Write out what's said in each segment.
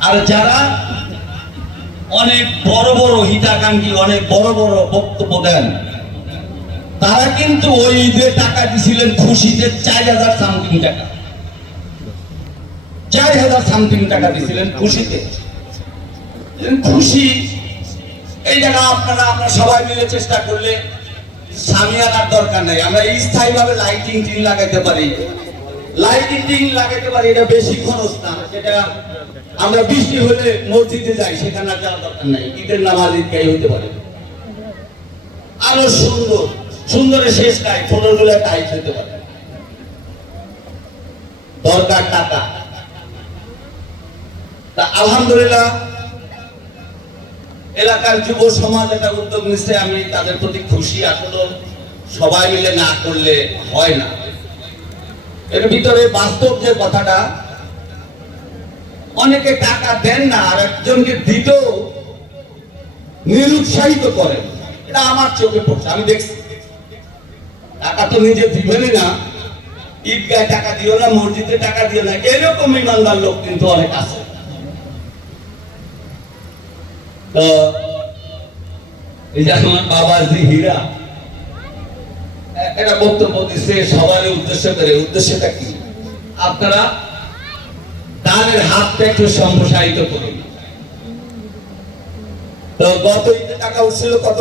আর যারা অনেক বড় বড় হিতাকাঙ্ক্ষী, অনেক বড় বড় বক্তব্য দেন, তারা কিন্তু ওই ঈদে টাকা দিছিলেন খুশিতে চার হাজার সামথিং টাকা। চার হাজার সামথিং টাকা দিছিলেন খুশিতে। খুশি। এই জায়গা আপনারা আমরা সবাই মিলে চেষ্টা করলে সামিয়ানার দরকার নাই। আমরা স্থায়ী ভাবে লাইটিং টিং লাগাইতে পারি। লাইটিং টিং লাগাইতে পারি, এটা বেশি খরচ না। সেটা আমরা বৃষ্টি হলে মসজিদে যাই, সেখানে যাওয়ার দরকার নাই। ঈদের নামাজ হতে পারে। আরও সুন্দর শেষগুলো হতে পারে। দরকার টাকা। তা আলহামদুলিল্লাহ, এলাকার যুব সমাজ একটা উদ্যোগ নিচ্ছে আমি তাদের প্রতি খুশি। আসলে সবাই মিলে না করলে হয় না। এর ভিতরে বাস্তব যে কথাটা, অনেকে টাকা দেন না আর একজনকে দিতেও নিরুৎসাহিত করেন। এটা আমার চোখে পড়ছে, আমি দেখছি। টাকা তো নিজে দিবেনই না। ঈদগায় টাকা দিও না, মসজিদে টাকা দিও না, এরকম ইমানদার লোক কিন্তু অনেক আছে। তো, এই যে আমার বাবাজি হীরা এ- একটা বক্তব্য দিচ্ছে সবার উদ্দেশ্য করে। উদ্দেশ্যটা কি? আপনারা তাদের হাতটা একটু সম্প্রসারিত করুন। কত? ঈদের টাকা উঠছিল কত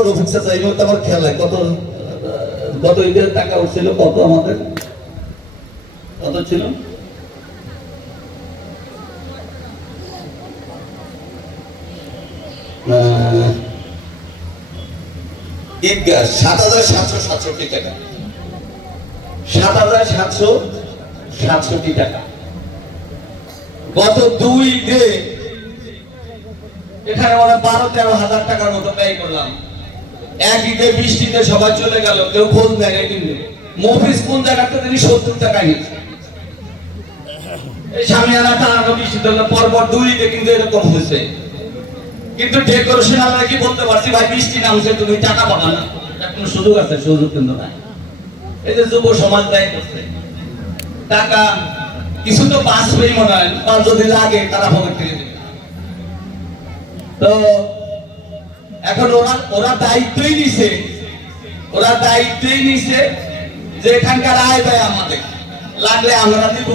ঈদগাহ, সাত হাজার সাতশো সাতষট্টি টাকা। সাত হাজার সাতশো সাতষট্টি টাকা। গত দুই ঈদে এখানে মানে বারো তেরো হাজার টাকার মতো ব্যয় করলাম। এক বৃষ্টিতে সবাই চলে গেল, কেউ খোঁজ কিন্তু। মফিস কোন জায়গাতে তিনি সত্তর টাকায় নিচ্ছে এই সামিয়ানা টানানো বৃষ্টিতে হলো পরপর দুই ঈদে কিন্তু এরকম হয়েছে। কিন্তু ডেকোরেশন আমরা কি বলতে পারছি? ভাই, বৃষ্টি নামছে, তুমি টাকা পাবা না। এটা কোনো সুযোগ আছে, সুযোগ কিন্তু নাই। এই যুব সমাজ দায়ী করছে। টাকা কিছু তো বাঁচবেই মনে হয় বা যদি লাগে তারা পকেট থেকে দেবে তো এখন ওরা ওরা দায়িত্বই নিছে। ওরা দায়িত্বই নিছে যে এখানকার আয় ব্যয় আমাদের। লাগলে আমরা দিব।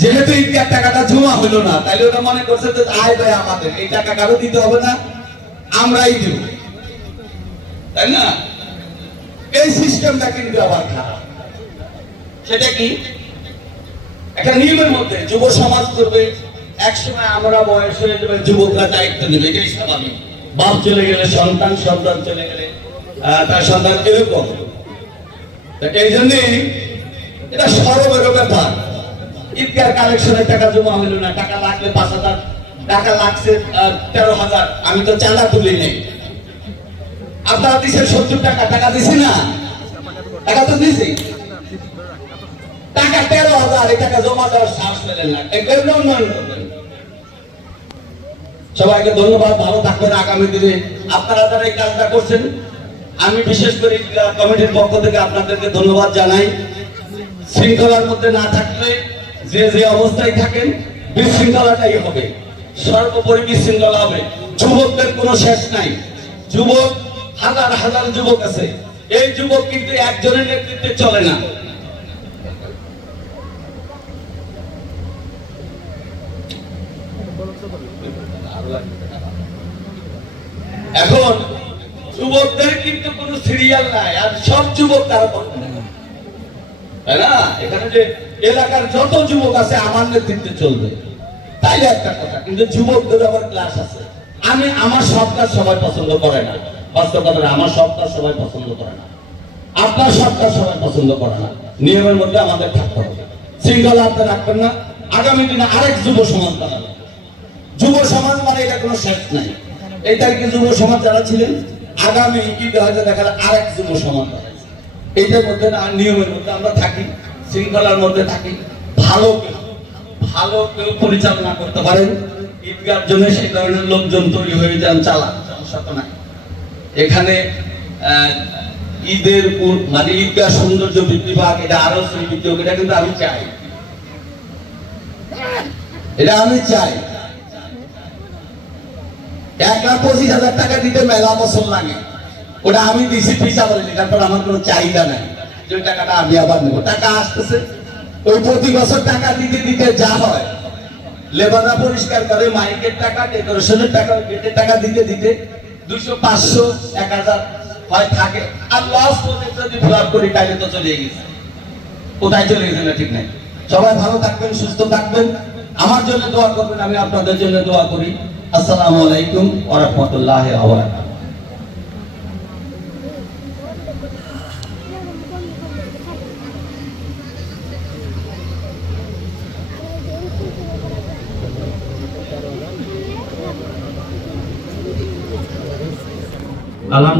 যেহেতু ইতিহার টাকাটা জমা হলো না, তাইলে ওরা মনে করছে যে আয় ব্যয় আমাদের। এই টাকা কারও দিতে হবে না, আমরাই দিব। তাই না? এই সিস্টেমটা কিন্তু আবার খারাপ। সেটা কি? একটা নিয়মের মধ্যে যুব সমাজ করবে, একসময় আমরা বয়স হয়ে যাবে, যুবকরা দায়িত্ব নেবে, এটাই স্বাভাবিক। বাপ চলে গেলে সন্তান সন্তান চলে গেলে তার সন্তান এরকম। এই জন্যে এটা সরবেরও ব্যাপার। ঈদগার কালেকশনের টাকা জমা হলো না, টাকা লাগলে পাঁচ হাজার, টাকা লাগছে তেরো হাজার। আমি তো চাঁদা তুলি নেই। আপনারা দিচ্ছেন সত্তর টাকা টাকা দিছি না। টাকা তো দিছি। টাকা তেরো হাজার, এই টাকা জমা দেওয়ার সাহস পেলেন না। উন্নয়ন সবাইকে ধন্যবাদ, ভালো থাকবেন আগামী দিনে। আপনারা যারা এই কাজটা করছেন, আমি বিশেষ করে কমিটির পক্ষ থেকে আপনাদেরকে ধন্যবাদ জানাই। শৃঙ্খলার মধ্যে না থাকলে যে যে অবস্থায় থাকেন, বিশৃঙ্খলাটাই হবে। সর্বোপরি বিশৃঙ্খলা হবে। যুবকদের কোনো শেষ নাই। যুবক হাজার হাজার যুবক আছে। এই যুবক কিন্তু একজনের নেতৃত্বে চলে না। এখন যুবকদের কিন্তু কোনো সিরিয়াল নাই, আর সব যুবক তারা তাই না? এখানে যে এলাকার যত যুবক আছে, আমার নেতৃত্বে চলবে। তাই একটা কথা, কিন্তু যুবকদের আবার ক্লাস আছে। আমি, আমার সব কাজ সবাই পছন্দ করে না। বাস্তব আমার সব কাজ সবাই পছন্দ করে না। আপনার সব কাজ সবাই পছন্দ করে না। নিয়মের মধ্যে আমাদের থাকতে হবে। আপনি রাখবেন না। আগামী দিনে আরেক যুব সমাজ বানাবে যুব সমাজ মানে এটা কোনো শেষ নাই। তারিখে যুব সমাজ যারা ছিলেন? আগামী হয়তো আরেক যুব সমাজ। এইটার মধ্যে নিয়মের মধ্যে আমরা থাকি, শৃঙ্খলার মধ্যে থাকি। ভালো ভালো কেউ পরিচালনা করতে পারেন। ঈদগার জন্য সেই ধরনের লোকজন তৈরি হয়ে যান, চালান। সমস্যা তো নাই। এখানে ঈদের মানে ঈদগাহ সৌন্দর্য বৃদ্ধি পাক, এটা আরও বৃদ্ধি হোক, এটা কিন্তু আমি চাই। এটা আমি চাই। এক লাখ পঁচিশ হাজার টাকা দিতে মেলা বছর লাগে। ওটা আমি দিছি পিসা তারপর আমার কোনো চাহিদা নাই। ওই টাকাটা আমি আবার নেব। টাকা আসতেছে। ওই প্রতি বছর টাকা দিতে দিতে যা হয়। লেবাররা পরিষ্কার করে, মাইকের টাকা, ডেকোরেশনের টাকা, গেটের টাকা দিতে দিতে দুইশো পাঁচশো, এক হাজার হয় থাকে। আর লস যদি ফ্লাপ করি তাহলে তো চলে গেছে। কোথায় চলে গেছে না ঠিক নাই? সবাই ভালো থাকবেন, সুস্থ থাকবেন। আমার জন্য দোয়া করবেন, আমি আপনাদের জন্য দোয়া করি। আসসালামু আলাইকুম ওরহমতুল্লাহ রাহমাতুল্লাহি Alam